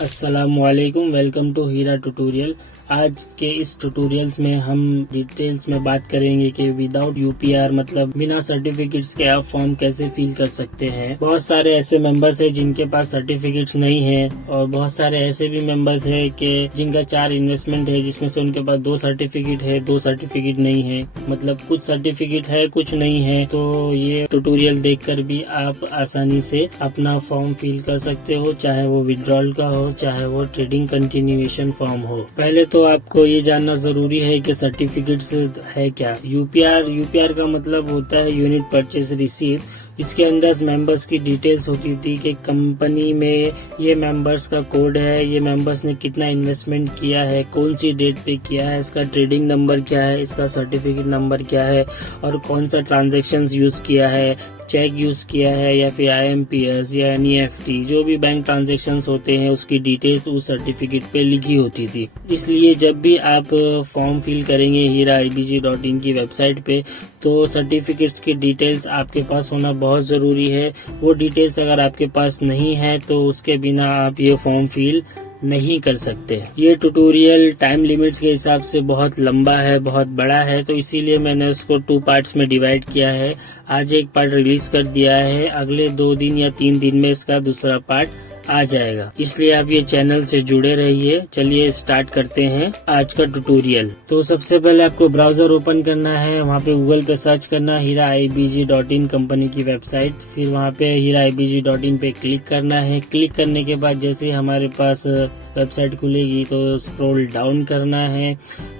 अस्सलामुअलैकुम, welcome to Heera tutorial. आज के इस ट्यूटोरियल्स में हम डिटेल्स में बात करेंगे कि विदाउट यूपीआर मतलब बिना सर्टिफिकेट्स के आप फॉर्म कैसे फिल कर सकते हैं। बहुत सारे ऐसे मेंबर्स हैं जिनके पास सर्टिफिकेट्स नहीं है और बहुत सारे ऐसे भी मेंबर्स हैं कि जिनका 4 इन्वेस्टमेंट है, जिसमें से उनके पास 2 सर्टिफिकेट है, 2 सर्टिफिकेट नहीं है, मतलब कुछ सर्टिफिकेट है कुछ नहीं है। तो ये ट्यूटोरियल देखकर भी आप आसानी से अपना फॉर्म फिल कर सकते हो, चाहे वो विड्रॉल का हो चाहे वो ट्रेडिंग कंटिन्यूएशन फॉर्म हो। पहले तो आपको ये जानना जरूरी है कि सर्टिफिकेट्स है क्या। यूपीआर का मतलब होता है यूनिट परचेज रिसीप्ट। इसके अंदर मेंबर्स की डिटेल्स होती थी कि कंपनी में ये मेंबर्स का कोड है, ये मेंबर्स ने कितना इन्वेस्टमेंट किया है, कौन सी डेट पे किया है, इसका ट्रेडिंग नंबर क्या है, इसका सर्टिफिकेट नंबर क्या है और कौन सा ट्रांजैक्शंस यूज किया है, चेक यूज किया है या फिर IMPS या NEFT, जो भी बैंक ट्रांजैक्शंस होते हैं उसकी डिटेल्स उस सर्टिफिकेट पे लिखी होती थी। इसलिए जब भी आप फॉर्म फिल करेंगे hiraibg.in की वेबसाइट पे तो सर्टिफिकेट्स की डिटेल्स आपके पास होना बहुत ज़रूरी है। वो डिटेल्स अगर आपके पास नहीं है तो उसके बिना आप ये फॉर्म फिल नहीं कर सकते। ये ट्यूटोरियल टाइम लिमिट्स के हिसाब से बहुत लंबा है, बहुत बड़ा है, तो इसीलिए मैंने उसको 2 पार्ट्स में डिवाइड किया है। आज एक पार्ट रिलीज कर दिया है, अगले 2 दिन या 3 दिन में इसका दूसरा पार्ट आ जाएगा, इसलिए आप ये चैनल से जुड़े रहिए। चलिए स्टार्ट करते हैं आज का ट्यूटोरियल। तो सबसे पहले आपको ब्राउजर ओपन करना है, वहाँ पे गूगल पे सर्च करना hiraibg.in कंपनी की वेबसाइट, फिर वहाँ पे hiraibg.in पे क्लिक करना है। क्लिक करने के बाद जैसे हमारे पास वेबसाइट खुलेगी तो स्क्रॉल डाउन करना है।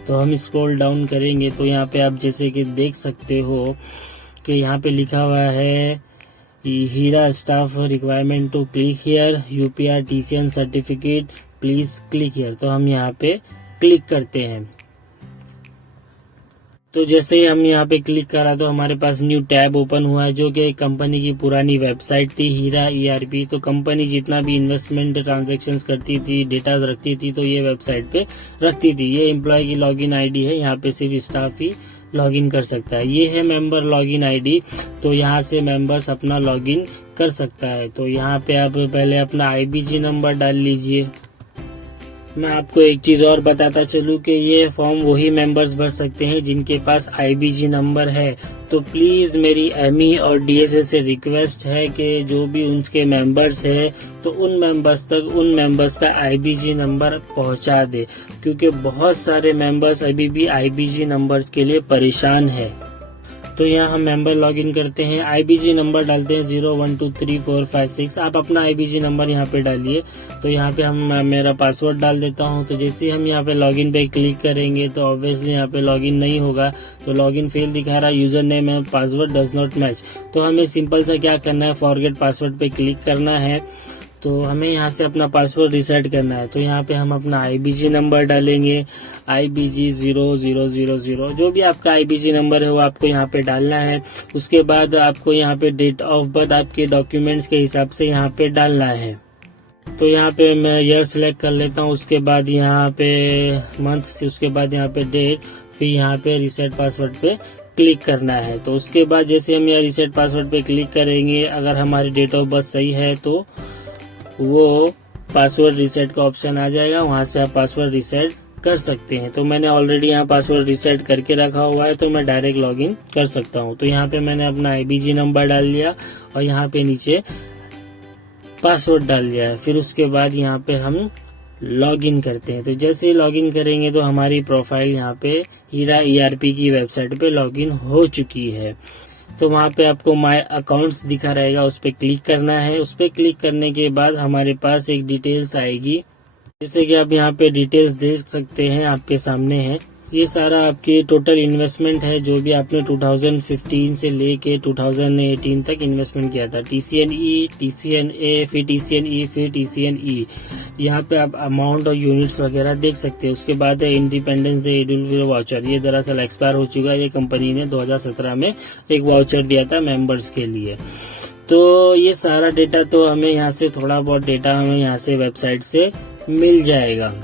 तो हम स्क्रॉल डाउन करेंगे तो यहाँ पे आप जैसे कि देख सकते हो कि यहाँ पे लिखा हुआ है हीरा staff requirement to click here, UPR TCN certificate please click here. तो हम यहाँ पे क्लिक करते हैं। तो जैसे ही हम यहाँ पे क्लिक करा तो हमारे पास न्यू टैब ओपन हुआ है जो कि कंपनी की पुरानी वेबसाइट थी हीरा ERP। तो कंपनी जितना भी इन्वेस्टमेंट ट्रांजैक्शंस करती थी, डेटाज रखती थी, तो ये वेबसाइट पे रखती थी। ये एम्प्लॉय की लॉगिन ID है, यहाँ पे सिर्फ स्टाफ ही लॉगिन कर सकता है। ये है मेंबर लॉगिन ID, तो यहाँ से मेंबर्स अपना लॉगिन कर सकता है। तो यहाँ पे आप पहले अपना IBG नंबर डाल लीजिए। मैं आपको एक चीज और बताता चलूँ कि ये फॉर्म वही मेंबर्स भर सकते हैं जिनके पास IBG नंबर है। तो प्लीज मेरी ME और DSA से रिक्वेस्ट है कि जो भी उनके मेंबर्स है तो उन मेंबर्स तक उन मेंबर्स का IBG नंबर पहुंचा दे, क्योंकि बहुत सारे मेंबर्स अभी भी IBG नंबर्स के लिए परेशान है। तो यहाँ हम मेंबर लॉगिन करते हैं, IBG नंबर डालते हैं 012345 आप अपना IBG नंबर यहाँ पे डालिए। तो यहाँ पे हम मेरा पासवर्ड डाल देता हूँ। तो जैसे ही हम यहाँ पे लॉगिन पे क्लिक करेंगे तो ऑब्वियसली यहाँ पे लॉगिन नहीं होगा, तो लॉगिन फेल दिखा रहा है, यूजर नेम है पासवर्ड डज नॉट मैच। तो हमें सिंपल सा क्या करना है, फॉरगेट पासवर्ड पे क्लिक करना है। तो हमें यहाँ से अपना पासवर्ड रिसेट करना है। तो यहाँ पे हम अपना IBG नंबर डालेंगे, IBG 0000, जो भी आपका IBG नंबर है वो आपको यहाँ पे डालना है। उसके बाद आपको यहाँ पे डेट ऑफ बर्थ आपके डॉक्यूमेंट्स के हिसाब से यहाँ पे डालना है। तो यहाँ पे मैं ईयर सेलेक्ट कर लेता हूँ, उसके बाद यहाँ पे मंथ, उसके बाद यहाँ पे डेट, फिर यहाँ पे रिसेट पासवर्ड पे क्लिक करना है। तो उसके बाद जैसे हम यहाँ रिसेट पासवर्ड पे क्लिक करेंगे, अगर हमारी डेट ऑफ बर्थ सही है तो वो पासवर्ड रिसेट का ऑप्शन आ जाएगा, वहां से आप पासवर्ड रिसेट कर सकते हैं। तो मैंने ऑलरेडी यहाँ पासवर्ड रिसेट करके रखा हुआ है, तो मैं डायरेक्ट लॉगिन कर सकता हूँ। तो यहाँ पे मैंने अपना IBG नंबर डाल लिया और यहाँ पे नीचे पासवर्ड डाल दिया है। फिर उसके बाद यहाँ पे हम लॉगिन करते हैं। तो जैसे ही लॉगिन करेंगे तो हमारी प्रोफाइल यहाँ पे हीरा ERP की वेबसाइट पे लॉगिन हो चुकी है। तो वहाँ पे आपको माय अकाउंट्स दिखा रहेगा, उस पर क्लिक करना है। उस पर क्लिक करने के बाद हमारे पास एक डिटेल्स आएगी, जैसे कि आप यहाँ पे डिटेल्स देख सकते हैं, आपके सामने है। ये सारा आपकी टोटल इन्वेस्टमेंट है जो भी आपने 2015 से लेके 2018 तक इन्वेस्टमेंट किया था। TCNE, TCNA, फिर TCNE, फिर TCNE। यहाँ पे आप अमाउंट और यूनिट्स वगैरह देख सकते हैं। उसके बाद है इंडिपेंडेंस डे ईद-उल-फितर वाउचर, ये दरअसल एक्सपायर हो चुका है। ये कंपनी ने 2017 में एक वाउचर दिया था मेंबर्स के लिए। तो ये सारा डेटा तो हमें यहाँ से थोड़ा बहुत डेटा हमें यहाँ से वेबसाइट से मिल जाएगा।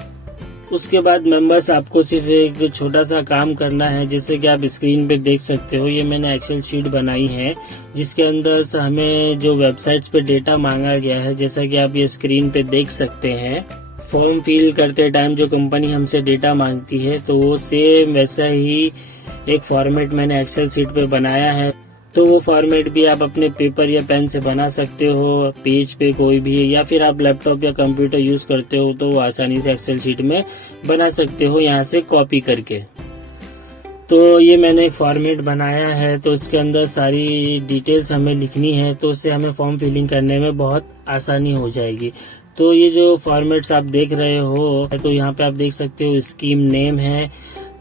उसके बाद मेंबर्स आपको सिर्फ एक छोटा सा काम करना है, जैसे कि आप स्क्रीन पे देख सकते हो। ये मैंने एक्सेल शीट बनाई है जिसके अंदर से हमें जो वेबसाइट्स पे डेटा मांगा गया है, जैसा कि आप ये स्क्रीन पे देख सकते हैं। फॉर्म फिल करते टाइम जो कंपनी हमसे डेटा मांगती है तो वो सेम वैसा ही एक फॉर्मेट मैंने एक्सेल शीट पे बनाया है। तो वो फॉर्मेट भी आप अपने पेपर या पेन से बना सकते हो, पेज पे कोई भी, या फिर आप लैपटॉप या कंप्यूटर यूज करते हो तो वो आसानी से एक्सेल शीट में बना सकते हो यहाँ से कॉपी करके। तो ये मैंने एक फॉर्मेट बनाया है, तो इसके अंदर सारी डिटेल्स हमें लिखनी है, तो उससे हमें फॉर्म फिलिंग करने में बहुत आसानी हो जाएगी। तो ये जो फॉर्मेट्स आप देख रहे हो, तो यहाँ पे आप देख सकते हो स्कीम नेम है,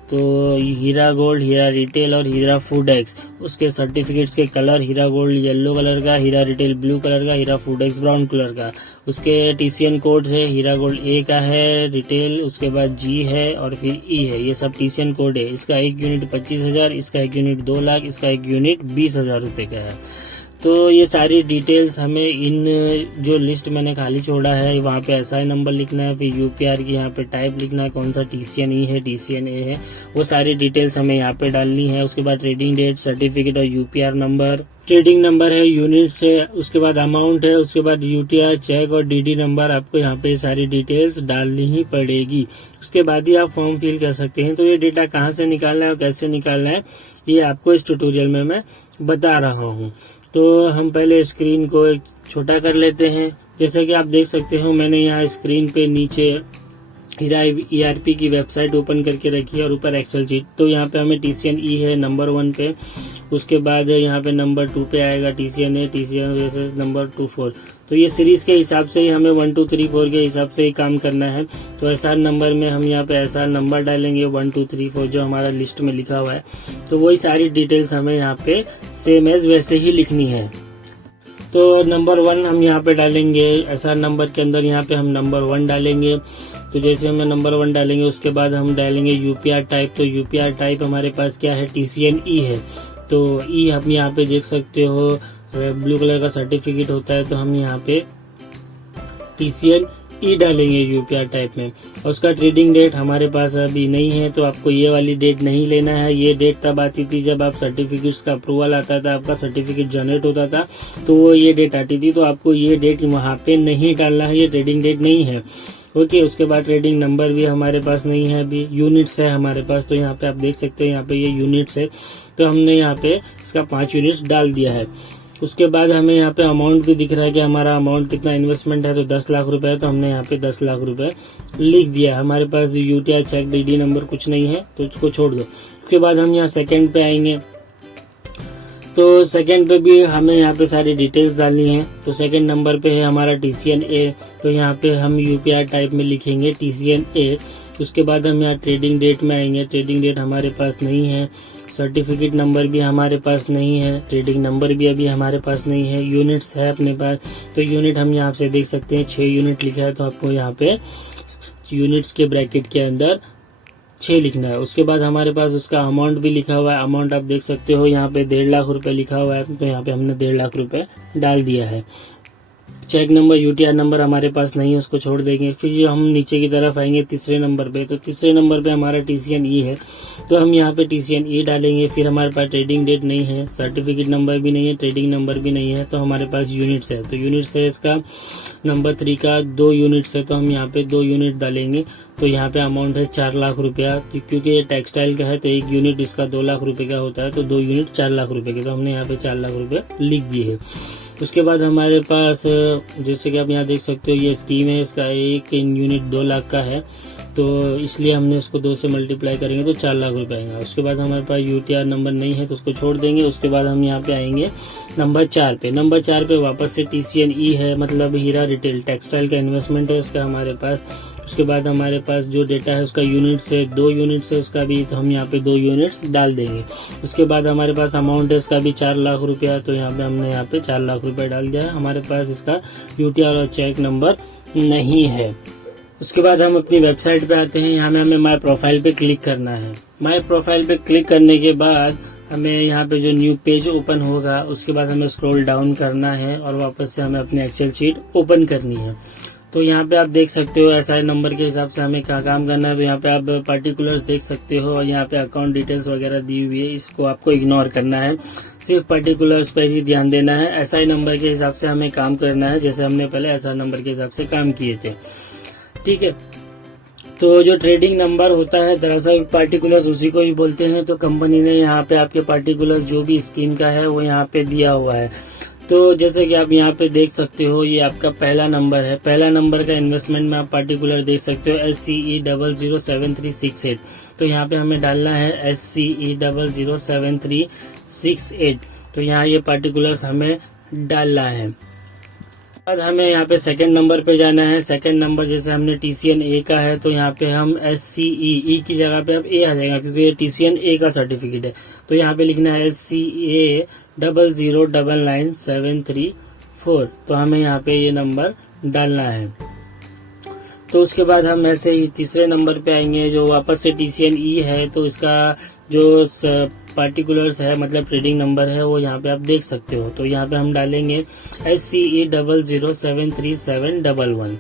तो हीरा गोल्ड, हीरा रिटेल और हीरा फूड एक्स। उसके सर्टिफिकेट्स के कलर, हीरा गोल्ड येलो कलर का, हीरा रिटेल ब्लू कलर का, हीरा फूड एक्स ब्राउन कलर का। उसके टीसीएन कोड है, हीरा गोल्ड ए का है रिटेल, उसके बाद जी है और फिर ई है। ये सब टीसीएन कोड है। इसका एक यूनिट 25,000, इसका एक यूनिट 2 लाख, इसका एक यूनिट 20,000 रुपए का है। तो ये सारी डिटेल्स हमें इन जो लिस्ट मैंने खाली छोड़ा है वहाँ पे एसआई नंबर लिखना है, फिर यूपीआर की यहाँ पे टाइप लिखना है, कौन सा टीसीएन ई है, टीसीएन ए है, वो सारी डिटेल्स हमें यहाँ पे डालनी है। उसके बाद ट्रेडिंग डेट, सर्टिफिकेट और यूपीआर नंबर, ट्रेडिंग नंबर है, यूनिट्स है, उसके बाद अमाउंट है, उसके बाद यूटीआर, चेक और डीडी नंबर। आपको यहाँ पे सारी डिटेल्स डालनी ही पड़ेगी। उसके बाद ही आप फॉर्म फिल कर सकते हैं। तो ये डेटा कहाँ से निकालना है और कैसे निकालना है ये आपको इस ट्यूटोरियल में मैं बता रहा हूँ। तो हम पहले स्क्रीन को एक छोटा कर लेते हैं। जैसे कि आप देख सकते हो मैंने यहाँ स्क्रीन पे नीचे हीरा ईआरपी की वेबसाइट ओपन करके रखी है और ऊपर एक्सेल शीट। तो यहाँ पे हमें टीसीएन ई है नंबर 1 पे, उसके बाद यहाँ पे नंबर 2 पे आएगा टीसीएन ए, टीसीएन जैसे नंबर 2, 4। तो ये सीरीज के हिसाब से ही हमें 1, 2, 3, 4 के हिसाब से ही काम करना है। तो एसआर नंबर में हम यहाँ पे एसआर नंबर डालेंगे 1, 2, 3, 4 जो हमारा लिस्ट में लिखा हुआ है। तो वही सारी डिटेल्स हमें यहाँ पे सेम एज वैसे ही लिखनी है। तो नंबर 1 हम यहाँ पे डालेंगे, एसआर नंबर के अंदर यहाँ पे हम नंबर 1 डालेंगे। तो जैसे हमें नंबर 1 डालेंगे उसके बाद हम डालेंगे यूपीआर टाइप। तो यूपीआर टाइप हमारे पास क्या है, टीसीएन ई है। तो ई हम यहाँ पे देख सकते हो ब्लू कलर का सर्टिफिकेट होता है, तो हम यहाँ पे टीसीएन ई डालेंगे यूपीआर टाइप में। और उसका ट्रेडिंग डेट हमारे पास अभी नहीं है, तो आपको ये वाली डेट नहीं लेना है। ये डेट तब आती थी जब आप सर्टिफिकेट्स का अप्रूवल आता था, आपका सर्टिफिकेट जनरेट होता था, तो वो ये डेट आती थी। तो आपको ये डेट वहाँ पे नहीं डालना है, ये ट्रेडिंग डेट नहीं है। ओके, उसके बाद ट्रेडिंग नंबर भी हमारे पास नहीं है अभी। यूनिट्स है हमारे पास, तो यहाँ पे आप देख सकते हैं यहाँ पे ये यूनिट्स है, तो हमने यहाँ पे इसका 5 यूनिट्स डाल दिया है। उसके बाद हमें यहाँ पे अमाउंट भी दिख रहा है कि हमारा अमाउंट कितना इन्वेस्टमेंट है, तो 10 लाख रुपए है, तो हमने यहाँ पे 10 लाख रुपए लिख दिया। हमारे पास यूटीआर, चेक, डीडी नंबर कुछ नहीं है, तो इसको छोड़ दो। उसके बाद हम यहाँ सेकेंड पे आएंगे। तो सेकंड पे भी हमें यहाँ पे सारी डिटेल्स डालनी है। तो सेकंड नंबर पे है हमारा टीसीएन ए, तो यहाँ पे हम यूपीआर टाइप में लिखेंगे टीसीएन ए। उसके बाद हम यहाँ ट्रेडिंग डेट में आएंगे। ट्रेडिंग डेट हमारे पास नहीं है, सर्टिफिकेट नंबर भी हमारे पास नहीं है, ट्रेडिंग नंबर भी अभी हमारे पास नहीं है। यूनिट्स है अपने पास, तो यूनिट हम यहाँ से देख सकते हैं 6 यूनिट लिखा है, तो आपको यहाँ पे यूनिट्स के ब्रैकेट के अंदर 6 लिखना है। उसके बाद हमारे पास उसका अमाउंट भी लिखा हुआ है। अमाउंट आप देख सकते हो यहाँ पे 1.5 लाख रुपए लिखा हुआ है, तो यहाँ पे हमने 1.5 लाख रुपए डाल दिया है। चेक नंबर, यूटीआर नंबर हमारे पास नहीं है, उसको छोड़ देंगे। फिर जो हम नीचे की तरफ आएंगे तीसरे नंबर पे, तो तीसरे नंबर पे हमारा टीसीएन ई है, तो हम यहाँ पे टीसीएन ई डालेंगे। फिर हमारे पास ट्रेडिंग डेट नहीं है, सर्टिफिकेट नंबर भी नहीं है, ट्रेडिंग नंबर भी नहीं है, तो हमारे पास यूनिट्स है। तो यूनिट्स है इसका नंबर 3 का 2 यूनिट्स है, तो हम यहाँ पे 2 यूनिट डालेंगे। तो यहाँ पे अमाउंट है 4 लाख रुपया, क्योंकि ये टेक्सटाइल का है तो एक यूनिट इसका 2 लाख रुपए का होता है, तो 2 यूनिट 4 लाख रुपए के, तो हमने यहाँ पे 4 लाख रुपए लिख दिए है। उसके बाद हमारे पास जैसे कि आप यहाँ देख सकते हो ये स्कीम है, इसका एक यूनिट 2 लाख का है, तो इसलिए हमने उसको 2 से मल्टीप्लाई करेंगे तो 4 लाख रुपए आएगा। उसके बाद हमारे पास यूटीआर नंबर नहीं है, तो उसको छोड़ देंगे। उसके बाद हम यहाँ पे आएंगे नंबर 4 पे। नंबर 4 पे वापस से टीसीएन ई है, मतलब हीरा रिटेल टेक्सटाइल का इन्वेस्टमेंट है इसका हमारे पास। उसके बाद हमारे पास जो डेटा है उसका यूनिट्स है, 2 यूनिट्स है उसका भी, तो हम यहाँ पे 2 यूनिट्स डाल देंगे। उसके बाद हमारे पास अमाउंट है इसका भी 4 लाख रुपया, तो यहाँ पे हमने यहाँ पे 4 लाख रुपया डाल दिया है। हमारे पास इसका यूटीआर और चेक नंबर नहीं है। उसके बाद हम अपनी वेबसाइट पे आते हैं। यहाँ में हमें माय प्रोफाइल पे क्लिक करना है। माय प्रोफाइल पे क्लिक करने के बाद हमें यहाँ पे जो न्यू पेज ओपन होगा उसके बाद हमें स्क्रॉल डाउन करना है और वापस से हमें अपनी एक्सेल शीट ओपन करनी है। तो यहाँ पे आप देख सकते हो SI नंबर के हिसाब से हमें क्या काम करना है। तो यहाँ पे आप पार्टिकुलर्स देख सकते हो और यहाँ पे अकाउंट डिटेल्स वगैरह दी हुई है, इसको आपको इग्नोर करना है, सिर्फ पार्टिकुलर्स पर ही ध्यान देना है। SI नंबर के हिसाब से हमें काम करना है, जैसे हमने पहले SI नंबर के हिसाब से काम किए थे, ठीक है। तो जो ट्रेडिंग नंबर होता है दरअसल पार्टिकुलर्स उसी को ही बोलते हैं। तो कंपनी ने यहाँ पे आपके पार्टिकुलर्स जो भी स्कीम का है वो यहाँ पे दिया हुआ है। तो जैसे कि आप यहाँ पे देख सकते हो, ये आपका पहला नंबर है। पहला नंबर का इन्वेस्टमेंट में आप पार्टिकुलर देख सकते हो SCE007368। तो यहाँ पे हमें डालना है SCE007368। तो यहाँ ये पार्टिकुलर्स हमें डालना है। बाद हमें यहाँ पे सेकंड नंबर पे जाना है। सेकंड नंबर जैसे हमने TCN A का है तो यहाँ पे हम SCE की जगह पे अब A आ जाएगा, क्योंकि ये TCN A का सर्टिफिकेट है। तो यहाँ पे लिखना है SCA00999734। तो हमें यहाँ पे ये नंबर डालना है। तो उसके बाद हम ऐसे ही तीसरे नंबर पे आएंगे, जो वापस से TCN E है। तो इसका जो पार्टिकुलर्स है मतलब ट्रेडिंग नंबर है वो यहाँ पे आप देख सकते हो। तो यहाँ पे हम डालेंगे SCE00073711।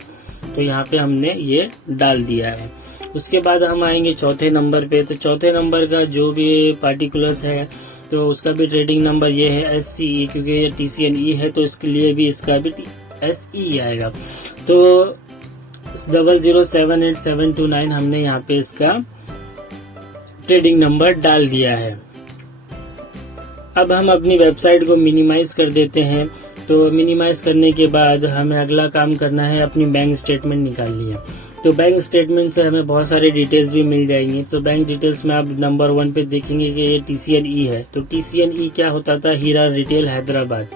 तो यहाँ पे हमने ये डाल दिया है। उसके बाद हम आएंगे चौथे नंबर पे। तो चौथे नंबर का जो भी पार्टिकुलर्स है तो उसका भी ट्रेडिंग नंबर ये है SCE, क्योंकि ये TCN E है तो इसके लिए भी इसका भी SE आएगा। तो 0078729 हमने यहाँ पे इसका ट्रेडिंग नंबर डाल दिया है। अब हम अपनी वेबसाइट को मिनिमाइज कर देते हैं। तो मिनिमाइज करने के बाद हमें अगला काम करना है, अपनी बैंक स्टेटमेंट निकालनी है। तो बैंक स्टेटमेंट से हमें बहुत सारे डिटेल्स भी मिल जाएंगी। तो बैंक डिटेल्स में आप नंबर 1 पे देखेंगे कि ये TCN E है। तो TCN E क्या होता था? हीरा रिटेल हैदराबाद।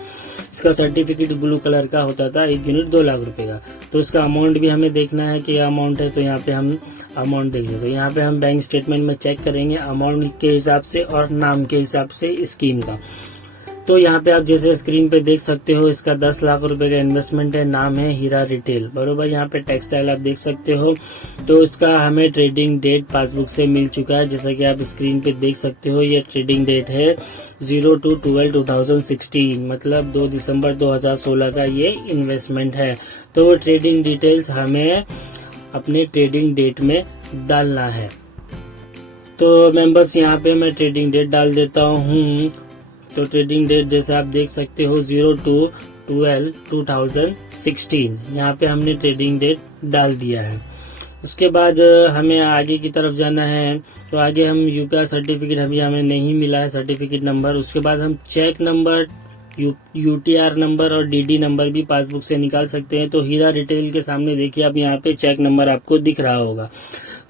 इसका सर्टिफिकेट ब्लू कलर का होता था, 1 यूनिट 2 लाख रुपए का। तो इसका अमाउंट भी हमें देखना है कि अमाउंट है। तो यहाँ पे हम अमाउंट देख लें। तो यहाँ पे हम बैंक स्टेटमेंट में चेक करेंगे अमाउंट के हिसाब से और नाम के हिसाब से स्कीम का। तो यहाँ पे आप जैसे स्क्रीन पे देख सकते हो, इसका 10 लाख रुपए का इन्वेस्टमेंट है, नाम है हीरा रिटेल, बरोबर। यहाँ पे टेक्सटाइल आप देख सकते हो। तो इसका हमें ट्रेडिंग डेट पासबुक से मिल चुका है, जैसा कि आप स्क्रीन पे देख सकते हो। ये ट्रेडिंग डेट है 02/12/2016, मतलब 2 दिसंबर 2016 का ये इन्वेस्टमेंट है। तो वो ट्रेडिंग डिटेल्स हमें अपने ट्रेडिंग डेट में डालना है। तो मेंबर्स यहाँ पे मैं ट्रेडिंग डेट डाल देता हूँ। तो ट्रेडिंग डेट जैसे आप देख सकते हो 02/12/2016, यहाँ पे हमने ट्रेडिंग डेट डाल दिया है। उसके बाद हमें आगे की तरफ जाना है। तो आगे हम UPI सर्टिफिकेट अभी हमें नहीं मिला है, सर्टिफिकेट नंबर। उसके बाद हम चेक नंबर, UTR नंबर और DD नंबर भी पासबुक से निकाल सकते हैं। तो हीरा रिटेल के सामने देखिए आप, यहाँ पे चेक नंबर आपको दिख रहा होगा।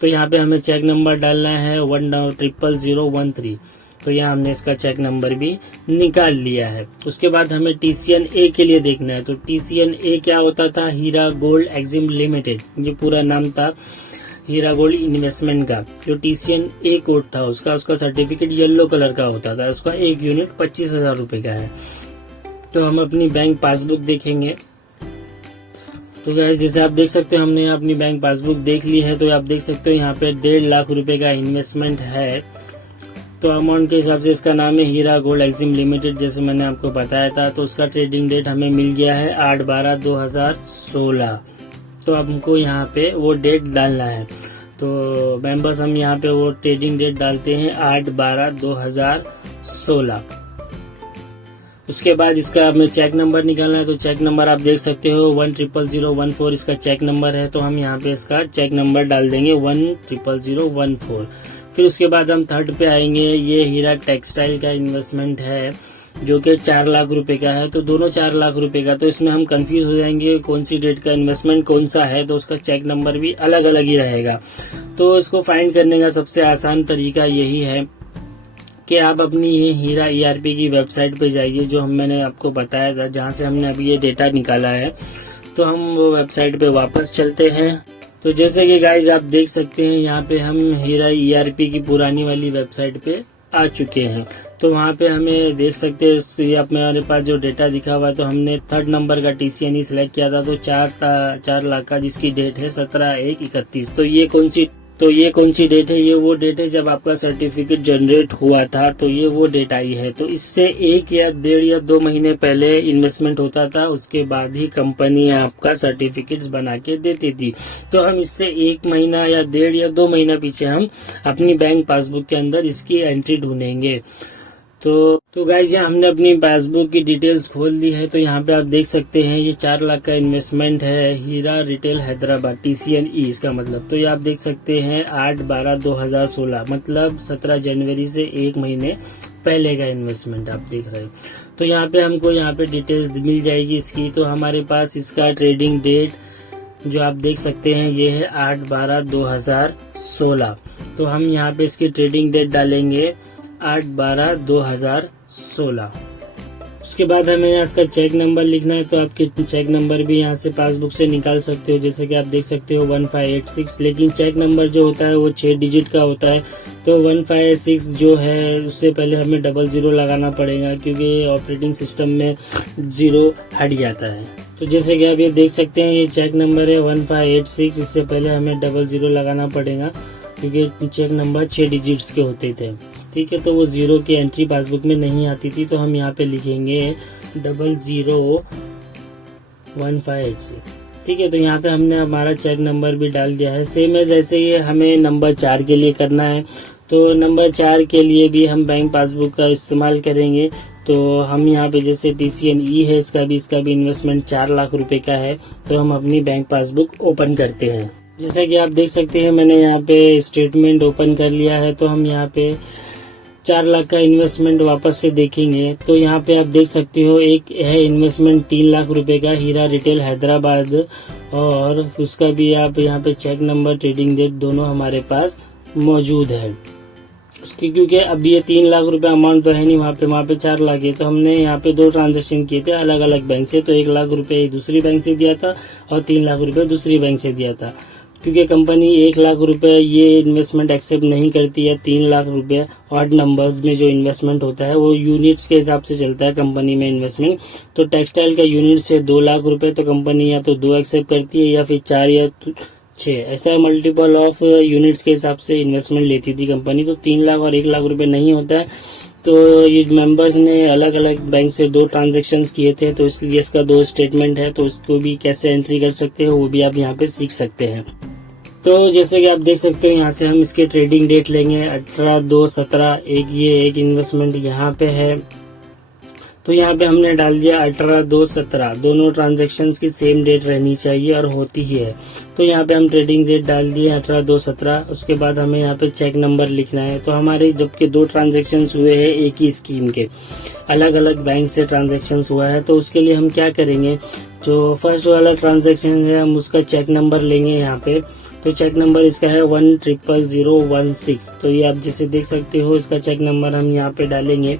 तो यहाँ पे हमें चेक नंबर डालना है 100013। तो यहाँ हमने इसका चेक नंबर भी निकाल लिया है। उसके बाद हमें TCN A के लिए देखना है। तो TCN A क्या होता था? हीरा गोल्ड एक्जिम लिमिटेड, ये पूरा नाम था हीरा गोल्ड इन्वेस्टमेंट का। जो TCN A कोड था उसका सर्टिफिकेट येलो कलर का होता था। उसका 1 यूनिट 25,000 रुपए का है। तो हम अपनी बैंक पासबुक देखेंगे। तो गाइस जैसे आप देख सकते हो, हमने यहाँ अपनी बैंक पासबुक देख ली है। तो आप देख सकते हो यहाँ पे 1.5 लाख रुपए का इन्वेस्टमेंट है। तो अमाउंट के हिसाब से इसका नाम है हीरा गोल्ड एक्जिम लिमिटेड, जैसे मैंने आपको बताया था। तो उसका ट्रेडिंग डेट हमें मिल गया है 8/12/2016। तो हमको यहाँ पे वो डेट डालना है। तो मेंबर्स हम यहाँ पे वो ट्रेडिंग डेट डालते हैं 8/12/2016। उसके बाद इसका हमें चेक नंबर निकालना है। तो चेक नंबर आप देख सकते हो 100014 इसका चेक नंबर है। तो हम यहाँ पे इसका चेक नंबर डाल देंगे 100014। फिर उसके बाद हम थर्ड पे आएंगे। ये हीरा टेक्सटाइल का इन्वेस्टमेंट है जो कि 4 लाख रुपए का है। तो दोनों 4 लाख रुपए का, तो इसमें हम कंफ्यूज हो जाएंगे कौन सी डेट का इन्वेस्टमेंट कौन सा है। तो उसका चेक नंबर भी अलग अलग ही रहेगा। तो इसको फाइंड करने का सबसे आसान तरीका यही है कि आप अपनी ये हीरा ERP की वेबसाइट पे जाइए, जो मैंने आपको बताया था, जहाँ से हमने अभी ये डेटा निकाला है। तो हम वो वेबसाइट पे वापस चलते हैं। तो जैसे कि गाइज आप देख सकते हैं, यहाँ पे हम हीरा ERP की पुरानी वाली वेबसाइट पे आ चुके हैं। तो वहाँ पे हमें देख सकते हैं हमारे पास जो डेटा दिखा हुआ है। तो हमने थर्ड नंबर का TCN E सिलेक्ट किया था। तो 4 लाख का, जिसकी डेट है 17/1/31। तो ये कौन सी तो ये कौन सी डेट है, ये वो डेट है जब आपका सर्टिफिकेट जनरेट हुआ था, तो ये वो डेट आई है। तो इससे 1 या 1.5 या 2 महीने पहले इन्वेस्टमेंट होता था, उसके बाद ही कंपनी आपका सर्टिफिकेट बना के देती थी। तो हम इससे 1 महीना या 1.5 या 2 महीना पीछे हम अपनी बैंक पासबुक के अंदर इसकी एंट्री ढूंढेंगे। तो गाइज यहाँ हमने अपनी पासबुक की डिटेल्स खोल दी है। तो यहाँ पे आप देख सकते हैं ये 4 लाख का इन्वेस्टमेंट है, हीरा रिटेल हैदराबाद, TCNE इसका मतलब। तो ये आप देख सकते हैं 8/12/2016 मतलब 17 जनवरी से 1 महीने पहले का इन्वेस्टमेंट आप देख रहे हैं। तो यहाँ पे हमको यहाँ पे डिटेल्स मिल जाएगी इसकी। तो हमारे पास इसका ट्रेडिंग डेट जो आप देख सकते हैं ये है 8/12/2016। तो हम यहाँ पे इसकी ट्रेडिंग डेट डालेंगे 8/12/2016। उसके बाद हमें यहाँ इसका चेक नंबर लिखना है। तो आपके चेक नंबर भी यहाँ से पासबुक से निकाल सकते हो, जैसे कि आप देख सकते हो 1586। लेकिन चेक नंबर जो होता है वो 6 डिजिट का होता है। तो 1586 जो है उससे पहले हमें 00 लगाना पड़ेगा, क्योंकि ऑपरेटिंग सिस्टम में 0 हट जाता है। तो जैसे कि आप ये देख सकते हैं ये चेक नंबर है 1586, इससे पहले हमें 00 लगाना पड़ेगा, क्योंकि चेक नंबर 6 डिजिट्स के होते थे। ठीक है, तो वो 0 की एंट्री पासबुक में नहीं आती थी। तो हम यहाँ पे लिखेंगे 001586। ठीक है, तो यहाँ पे हमने हमारा चेक नंबर भी डाल दिया है। सेम है जैसे ये हमें नंबर 4 के लिए करना है। तो नंबर 4 के लिए भी हम बैंक पासबुक का इस्तेमाल करेंगे। तो हम यहाँ पे जैसे TCNE है, इसका भी इन्वेस्टमेंट 4 लाख रुपए का है। तो हम अपनी बैंक पासबुक ओपन करते हैं। जैसा कि आप देख सकते हैं मैंने यहाँ पे स्टेटमेंट ओपन कर लिया है। तो हम यहाँ पे 4 लाख का इन्वेस्टमेंट वापस से देखेंगे। तो यहाँ पे आप देख सकते हो एक है इन्वेस्टमेंट 3 लाख रुपए का, हीरा रिटेल हैदराबाद, और उसका भी आप यहाँ पे चेक नंबर, ट्रेडिंग डेट दोनों हमारे पास मौजूद है उसकी, क्योंकि अभी ये 3 लाख रुपए अमाउंट तो है नहीं, वहाँ पे 4 लाख है। तो हमने यहाँ पे 2 ट्रांजेक्शन किए थे अलग अलग बैंक से। तो 1 लाख रुपए दूसरी बैंक से दिया था और 3 लाख रुपए दूसरी बैंक से दिया था, क्योंकि कंपनी 1 लाख रुपए ये इन्वेस्टमेंट एक्सेप्ट नहीं करती है। 3 लाख रुपए ऑड नंबर्स में जो इन्वेस्टमेंट होता है वो यूनिट्स के हिसाब से चलता है कंपनी में इन्वेस्टमेंट। तो टेक्सटाइल का यूनिट से 2 लाख रुपए तो कंपनी या तो 2 एक्सेप्ट करती है या फिर 4 या 6, ऐसा मल्टीपल ऑफ यूनिट्स के हिसाब से इन्वेस्टमेंट लेती थी कंपनी। तो 3 लाख और 1 लाख रुपए नहीं होता है। तो ये मेंबर्स ने अलग अलग बैंक से 2 ट्रांजैक्शंस किए थे, तो इसलिए इसका 2 स्टेटमेंट है। तो उसको भी कैसे एंट्री कर सकते हो वो भी आप यहाँ पे सीख सकते हैं। तो जैसे कि आप देख सकते हो यहाँ से हम इसके ट्रेडिंग डेट लेंगे 18/2/17। एक इन्वेस्टमेंट यहाँ पे है। तो यहाँ पे हमने डाल दिया 18/2/17। दोनों ट्रांजैक्शंस की सेम डेट रहनी चाहिए और होती ही है। तो यहाँ पे हम ट्रेडिंग डेट डाल दिए 18/2/17। उसके बाद हमें यहाँ पे चेक नंबर लिखना है। तो हमारे जबकि 2 ट्रांजैक्शंस हुए हैं एक ही स्कीम के, अलग अलग बैंक से ट्रांजैक्शंस हुआ है। तो उसके लिए हम क्या करेंगे, जो फर्स्ट वाला ट्रांजैक्शन है हम उसका चेक नंबर लेंगे यहाँ पे। तो चेक नंबर इसका है 1000016। तो ये आप जैसे देख सकते हो इसका चेक नंबर हम यहाँ पे डालेंगे।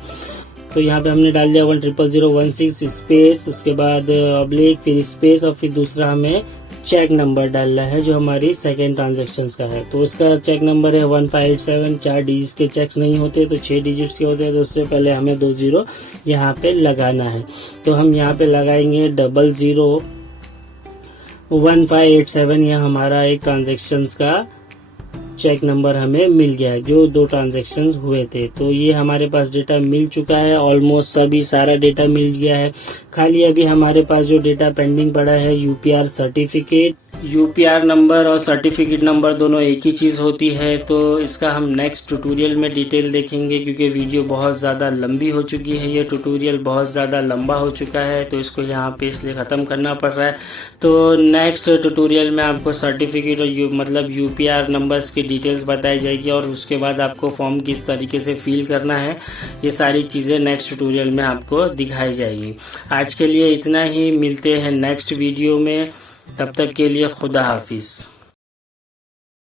तो यहाँ पे हमने डाल दिया 1000016 स्पेस, उसके बाद ऑब्लिक, फिर स्पेस, और फिर दूसरा हमें चेक नंबर डालना है जो हमारी सेकेंड ट्रांजैक्शन का है। तो उसका चेक नंबर है 1587। 4 डिजिट्स के चेक्स नहीं होते तो 6 डिजिट्स के होते हैं। तो उससे पहले हमें 2 0 यहाँ पे लगाना है। तो हम यहाँ पे लगाएंगे 001587। यह हमारा एक ट्रांजैक्शंस का चेक नंबर हमें मिल गया है, जो 2 ट्रांजैक्शंस हुए थे। तो ये हमारे पास डेटा मिल चुका है, ऑलमोस्ट सभी सारा डेटा मिल गया है। खाली अभी हमारे पास जो डेटा पेंडिंग पड़ा है UPR सर्टिफिकेट, UPR नंबर और सर्टिफिकेट नंबर दोनों एक ही चीज़ होती है। तो इसका हम नेक्स्ट ट्यूटोरियल में डिटेल देखेंगे, क्योंकि वीडियो बहुत ज़्यादा लंबी हो चुकी है, ये ट्यूटोरियल बहुत ज़्यादा लंबा हो चुका है। तो इसको यहाँ पे इसलिए ख़त्म करना पड़ रहा है। तो नेक्स्ट ट्यूटोरियल में आपको सर्टिफिकेट और मतलब UPR नंबर्स की डिटेल्स बताई जाएगी, और उसके बाद आपको फॉर्म किस तरीके से फिल करना है, ये सारी चीज़ें नेक्स्ट ट्यूटोरियल में आपको दिखाई जाएगी। आज के लिए इतना ही, मिलते हैं नेक्स्ट वीडियो में। तब तक के लिए खुदा हाफिज़।